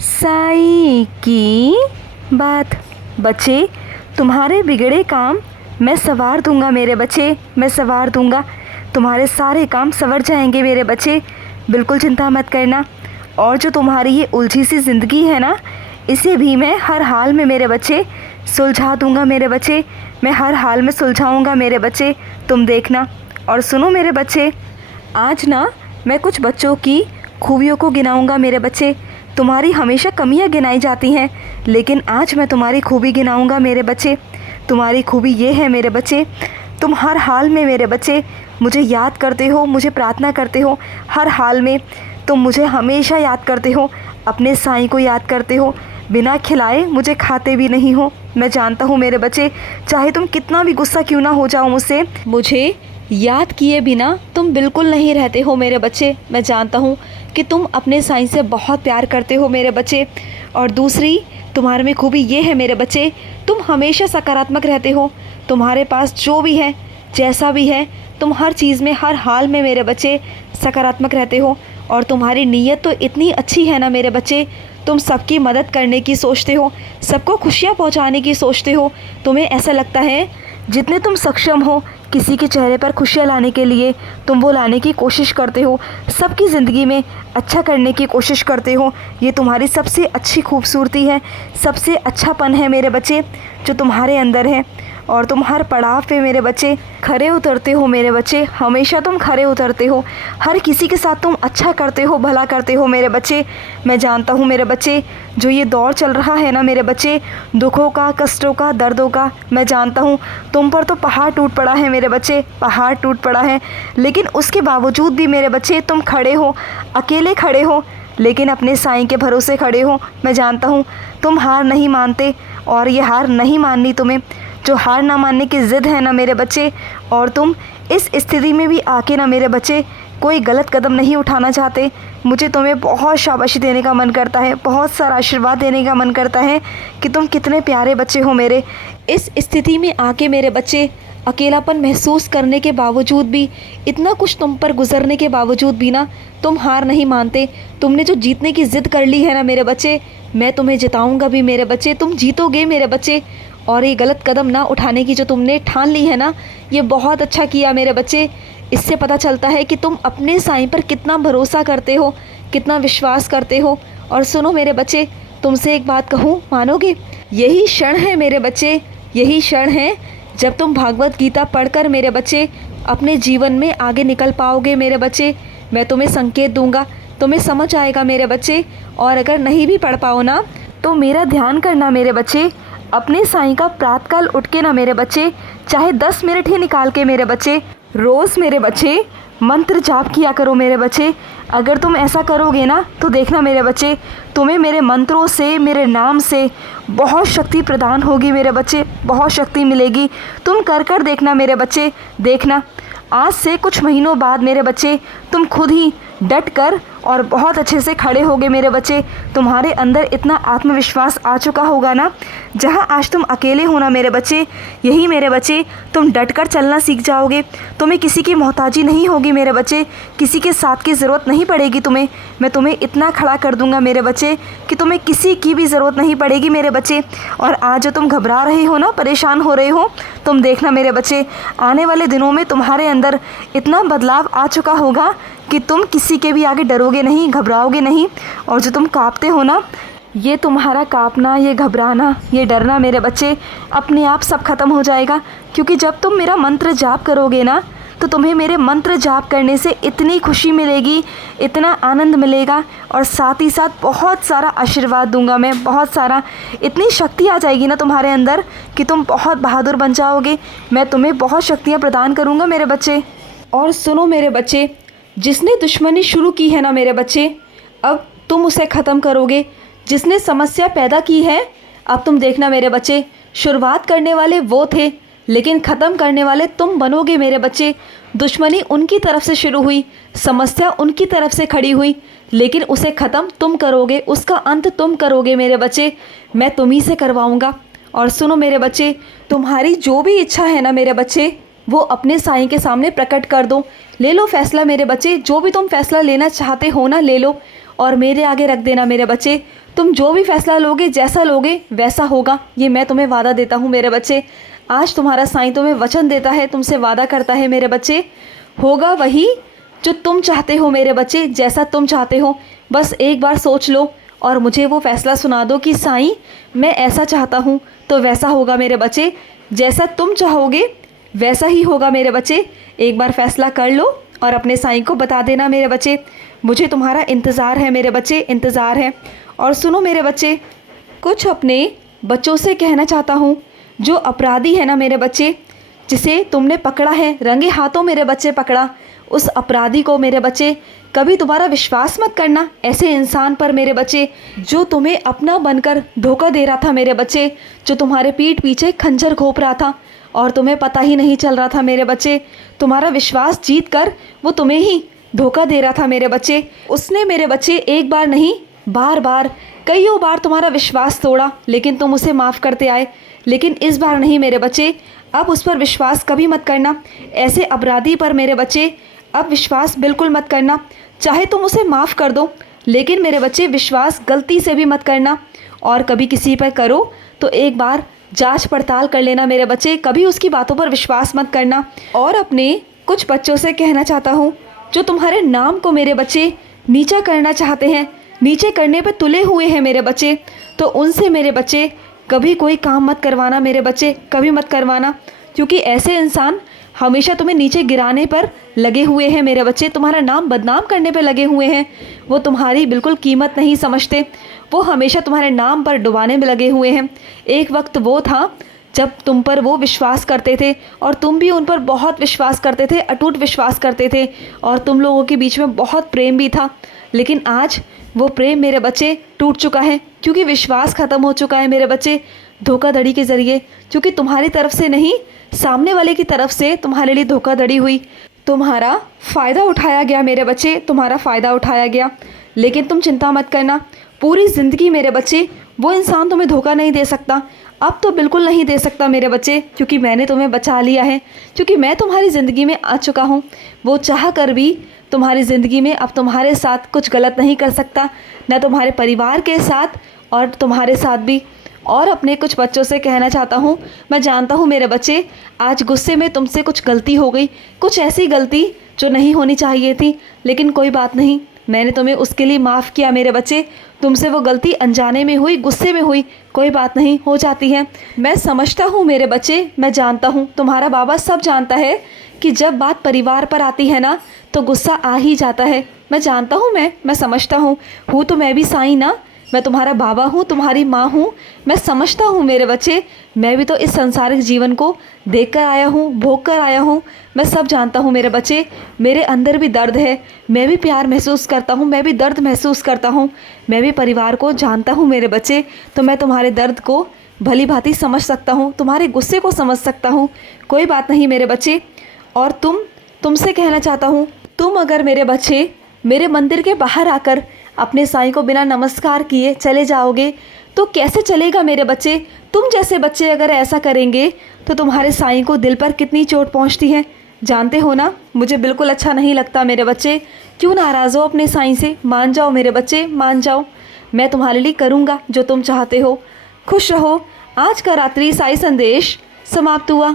साईं की बात। बच्चे, तुम्हारे बिगड़े काम मैं संवार दूंगा मेरे बच्चे, मैं संवार दूंगा। तुम्हारे सारे काम संवर जाएंगे मेरे बच्चे, बिल्कुल चिंता मत करना। और जो तुम्हारी ये उलझी सी ज़िंदगी है ना, इसे भी मैं हर हाल में मेरे बच्चे सुलझा दूंगा मेरे बच्चे, मैं हर हाल में सुलझाऊंगा मेरे बच्चे, तुम देखना। और सुनो मेरे बच्चे, आज ना मैं कुछ बच्चों की खूबियों को गिनाऊंगा मेरे बच्चे। तुम्हारी हमेशा कमियां गिनाई जाती हैं, लेकिन आज मैं तुम्हारी खूबी गिनाऊंगा मेरे बच्चे। तुम्हारी खूबी ये है मेरे बच्चे, तुम हर हाल में मेरे बच्चे मुझे याद करते हो, मुझे प्रार्थना करते हो। हर हाल में तुम मुझे हमेशा याद करते हो, अपने साईं को याद करते हो। बिना खिलाए मुझे खाते भी नहीं हो। मैं जानता हूँ मेरे बच्चे, चाहे तुम कितना भी गुस्सा क्यों ना हो जाओ मुझसे, मुझे याद किए बिना तुम बिल्कुल नहीं रहते हो मेरे बच्चे। मैं जानता हूँ कि तुम अपने साईं से बहुत प्यार करते हो मेरे बच्चे। और दूसरी तुम्हारे में खूबी ये है मेरे बच्चे, तुम हमेशा सकारात्मक रहते हो। तुम्हारे पास जो भी है, जैसा भी है, तुम हर चीज़ में, हर हाल में मेरे बच्चे सकारात्मक रहते हो। और तुम्हारी नीयत तो इतनी अच्छी है ना मेरे बच्चे, तुम सबकी मदद करने की सोचते हो, सबको खुशियाँ पहुँचाने की सोचते हो। तुम्हें ऐसा लगता है जितने तुम सक्षम हो किसी के चेहरे पर खुशियाँ लाने के लिए, तुम वो लाने की कोशिश करते हो, सबकी ज़िंदगी में अच्छा करने की कोशिश करते हो। ये तुम्हारी सबसे अच्छी खूबसूरती है, सबसे अच्छापन है मेरे बच्चे जो तुम्हारे अंदर है। और तुम हर पड़ाव पे मेरे बच्चे खरे उतरते हो मेरे बच्चे, हमेशा तुम खरे उतरते हो। हर किसी के साथ तुम अच्छा करते हो, भला करते हो मेरे बच्चे। मैं जानता हूँ मेरे बच्चे, जो ये दौर चल रहा है ना मेरे बच्चे, दुखों का, कष्टों का, दर्दों का, मैं जानता हूँ तुम पर तो पहाड़ टूट पड़ा है मेरे बच्चे, पहाड़ टूट पड़ा है। लेकिन उसके बावजूद भी मेरे बच्चे तुम खड़े हो, अकेले खड़े हो, लेकिन अपने साईं के भरोसे खड़े हो। मैं जानता हूँ तुम हार नहीं मानते, और ये हार नहीं माननी तुम्हें। जो हार ना मानने की ज़िद है ना मेरे बच्चे, और तुम इस स्थिति में भी आके ना मेरे बच्चे कोई गलत कदम नहीं उठाना चाहते। मुझे तुम्हें बहुत शाबाशी देने का मन करता है, बहुत सारा आशीर्वाद देने का मन करता है कि तुम कितने प्यारे बच्चे हो मेरे। इस स्थिति में आके मेरे बच्चे अकेलापन महसूस करने के बावजूद भी, इतना कुछ तुम पर गुजरने के बावजूद भी ना, तुम हार नहीं मानते। तुमने जो जीतने की ज़िद कर ली है ना मेरे बच्चे, मैं तुम्हें जिताऊंगा भी मेरे बच्चे, तुम जीतोगे मेरे बच्चे। और ये गलत कदम ना उठाने की जो तुमने ठान ली है ना, ये बहुत अच्छा किया मेरे बच्चे। इससे पता चलता है कि तुम अपने साईं पर कितना भरोसा करते हो, कितना विश्वास करते हो। और सुनो मेरे बच्चे, तुमसे एक बात कहूँ, मानोगे? यही क्षण है मेरे बच्चे, यही क्षण है जब तुम भागवत गीता पढ़कर मेरे बच्चे अपने जीवन में आगे निकल पाओगे मेरे बच्चे। मैं तुम्हें संकेत दूंगा, तुम्हें समझ आएगा मेरे बच्चे। और अगर नहीं भी पढ़ पाओ ना, तो मेरा ध्यान करना मेरे बच्चे, अपने साईं का प्रातःकाल उठ के ना मेरे बच्चे, चाहे 10 मिनट ही निकाल के मेरे बच्चे, रोज़ मेरे बच्चे मंत्र जाप किया करो मेरे बच्चे। अगर तुम ऐसा करोगे ना, तो देखना मेरे बच्चे, तुम्हें मेरे मंत्रों से, मेरे नाम से बहुत शक्ति प्रदान होगी मेरे बच्चे, बहुत शक्ति मिलेगी। तुम कर कर देखना मेरे बच्चे, देखना आज से कुछ महीनों बाद मेरे बच्चे तुम खुद ही डट कर और बहुत अच्छे से खड़े होगे मेरे बच्चे। तुम्हारे अंदर इतना आत्मविश्वास आ चुका होगा ना, जहाँ आज तुम अकेले हो ना मेरे बच्चे, यही मेरे बच्चे तुम डट कर चलना सीख जाओगे। तुम्हें किसी की मोहताजी नहीं होगी मेरे बच्चे, किसी के साथ की ज़रूरत नहीं पड़ेगी तुम्हें। मैं तुम्हें इतना खड़ा कर दूंगा मेरे बच्चे कि तुम्हें किसी की भी ज़रूरत नहीं पड़ेगी मेरे बच्चे। और आज जो तुम घबरा रहे हो ना, परेशान हो रहे हो, तुम देखना मेरे बच्चे, आने वाले दिनों में तुम्हारे अंदर इतना बदलाव आ चुका होगा कि तुम किसी के भी आगे डरोगे नहीं, घबराओगे नहीं। और जो तुम कांपते हो ना, ये तुम्हारा कांपना, ये घबराना, ये डरना मेरे बच्चे अपने आप सब खत्म हो जाएगा। क्योंकि जब तुम मेरा मंत्र जाप करोगे ना, तो तुम्हें मेरे मंत्र जाप करने से इतनी खुशी मिलेगी, इतना आनंद मिलेगा, और साथ ही साथ बहुत सारा आशीर्वाद दूंगा मैं, बहुत सारा, इतनी शक्ति आ जाएगी ना तुम्हारे अंदर कि तुम बहुत बहादुर बन जाओगे। मैं तुम्हें बहुत शक्तियाँ प्रदान करूँगा मेरे बच्चे। और सुनो मेरे बच्चे, जिसने दुश्मनी शुरू की है ना मेरे बच्चे, अब तुम उसे ख़त्म करोगे। जिसने समस्या पैदा की है, अब तुम देखना मेरे बच्चे, शुरुआत करने वाले वो थे, लेकिन ख़त्म करने वाले तुम बनोगे मेरे बच्चे। दुश्मनी उनकी तरफ से शुरू हुई, समस्या उनकी तरफ से खड़ी हुई, लेकिन उसे ख़त्म तुम करोगे, उसका अंत तुम करोगे मेरे बच्चे। मैं तुम्ही से करवाऊँगा। और सुनो मेरे बच्चे, तुम्हारी जो भी इच्छा है ना मेरे बच्चे, वो अपने साईं के सामने प्रकट कर दो। ले लो फैसला मेरे बच्चे, जो भी तुम फैसला लेना चाहते हो ना, ले लो। और मेरे आगे रख देना मेरे बच्चे। तुम जो भी फैसला लोगे, जैसा लोगे वैसा होगा, ये मैं तुम्हें वादा देता हूँ मेरे बच्चे। आज तुम्हारा साईं तुम्हें वचन देता है, तुमसे वादा करता है मेरे बच्चे, होगा वही जो तुम चाहते हो मेरे बच्चे, जैसा तुम चाहते हो। बस एक बार सोच लो और मुझे वो फ़ैसला सुना दो कि साईं मैं ऐसा चाहता हूँ, तो वैसा होगा मेरे बच्चे। जैसा तुम चाहोगे वैसा ही होगा मेरे बच्चे। एक बार फ़ैसला कर लो और अपने साईं को बता देना मेरे बच्चे। मुझे तुम्हारा इंतज़ार है मेरे बच्चे, इंतज़ार है। और सुनो मेरे बच्चे, कुछ अपने बच्चों से कहना चाहता हूँ। जो अपराधी है ना मेरे बच्चे, जिसे तुमने पकड़ा है, रंगे हाथों मेरे बच्चे पकड़ा, उस अपराधी को मेरे बच्चे कभी तुम्हारा विश्वास मत करना ऐसे इंसान पर मेरे बच्चे, जो तुम्हें अपना बनकर धोखा दे रहा था मेरे बच्चे, जो तुम्हारे पीठ पीछे खंजर घोंप रहा था और तुम्हें पता ही नहीं चल रहा था मेरे बच्चे। तुम्हारा विश्वास जीत कर वो तुम्हें ही धोखा दे रहा था मेरे बच्चे। उसने मेरे बच्चे एक बार नहीं, बार बार, कईयों बार तुम्हारा विश्वास तोड़ा, लेकिन तुम उसे माफ़ करते आए। लेकिन इस बार नहीं मेरे बच्चे, अब उस पर विश्वास कभी मत करना। ऐसे अपराधी पर मेरे बच्चे अब विश्वास बिल्कुल मत करना। चाहे तुम उसे माफ़ कर दो, लेकिन मेरे बच्चे विश्वास गलती से भी मत करना। और कभी किसी पर करो तो एक बार जांच पड़ताल कर लेना मेरे बच्चे, कभी उसकी बातों पर विश्वास मत करना। और अपने कुछ बच्चों से कहना चाहता हूँ, जो तुम्हारे नाम को मेरे बच्चे नीचा करना चाहते हैं, नीचे करने पर तुले हुए हैं मेरे बच्चे, तो उनसे मेरे बच्चे कभी कोई काम मत करवाना मेरे बच्चे, कभी मत करवाना। क्योंकि ऐसे इंसान हमेशा तुम्हें नीचे गिराने पर लगे हुए हैं मेरे बच्चे, तुम्हारा नाम बदनाम करने पर लगे हुए हैं। वो तुम्हारी बिल्कुल कीमत नहीं समझते, वो हमेशा तुम्हारे नाम पर डुबाने में लगे हुए हैं। एक वक्त वो था जब तुम पर वो विश्वास करते थे और तुम भी उन पर बहुत विश्वास करते थे, अटूट विश्वास करते थे, और तुम लोगों के बीच में बहुत प्रेम भी था। लेकिन आज वो प्रेम मेरे बच्चे टूट चुका है, क्योंकि विश्वास ख़त्म हो चुका है मेरे बच्चे, धोखाधड़ी के ज़रिए। क्योंकि तुम्हारी तरफ से नहीं, सामने वाले की तरफ से तुम्हारे लिए धोखाधड़ी हुई, तुम्हारा फ़ायदा उठाया गया मेरे बच्चे, तुम्हारा फ़ायदा उठाया गया। लेकिन तुम चिंता मत करना, पूरी ज़िंदगी मेरे बच्चे वो इंसान तुम्हें धोखा नहीं दे सकता, अब तो बिल्कुल नहीं दे सकता मेरे बच्चे, क्योंकि मैंने तुम्हें बचा लिया है, क्योंकि मैं तुम्हारी ज़िंदगी में आ चुका हूँ। वो चाह कर भी तुम्हारी ज़िंदगी में अब तुम्हारे साथ कुछ गलत नहीं कर सकता, न तुम्हारे परिवार के साथ और तुम्हारे साथ भी। और अपने कुछ बच्चों से कहना चाहता हूँ, मैं जानता हूँ मेरे बच्चे, आज गुस्से में तुमसे कुछ गलती हो गई, कुछ ऐसी गलती जो नहीं होनी चाहिए थी, लेकिन कोई बात नहीं, मैंने तुम्हें उसके लिए माफ़ किया मेरे बच्चे। तुमसे वो गलती अनजाने में हुई, गुस्से में हुई, कोई बात नहीं, हो जाती है। मैं समझता हूँ मेरे बच्चे, मैं जानता हूँ, तुम्हारा बाबा सब जानता है कि जब बात परिवार पर आती है ना तो गुस्सा आ ही जाता है। मैं जानता हूँ, मैं समझता हूँ तो मैं भी साईं ना, मैं तुम्हारा बाबा हूँ, तुम्हारी माँ हूँ, मैं समझता हूँ मेरे बच्चे। मैं भी तो इस संसारिक जीवन को देख कर आया हूँ, भोग कर आया हूँ, मैं सब जानता हूँ मेरे बच्चे। मेरे अंदर भी दर्द है, मैं भी प्यार महसूस करता हूँ, मैं भी दर्द महसूस करता हूँ, मैं भी परिवार को जानता हूँ मेरे बच्चे। तो मैं तुम्हारे दर्द को भली भांति समझ सकता हूँ, तुम्हारे गुस्से को समझ सकता हूँ, कोई बात नहीं मेरे बच्चे। और तुमसे कहना चाहता हूँ, तुम अगर मेरे बच्चे मेरे मंदिर के बाहर आकर अपने साईं को बिना नमस्कार किए चले जाओगे तो कैसे चलेगा मेरे बच्चे। तुम जैसे बच्चे अगर ऐसा करेंगे तो तुम्हारे साईं को दिल पर कितनी चोट पहुंचती है, जानते हो ना। मुझे बिल्कुल अच्छा नहीं लगता मेरे बच्चे, क्यों नाराज़ हो अपने साईं से, मान जाओ मेरे बच्चे, मान जाओ। मैं तुम्हारे लिए करूँगा जो तुम चाहते हो, खुश रहो। आज का रात्रि साईं संदेश समाप्त हुआ।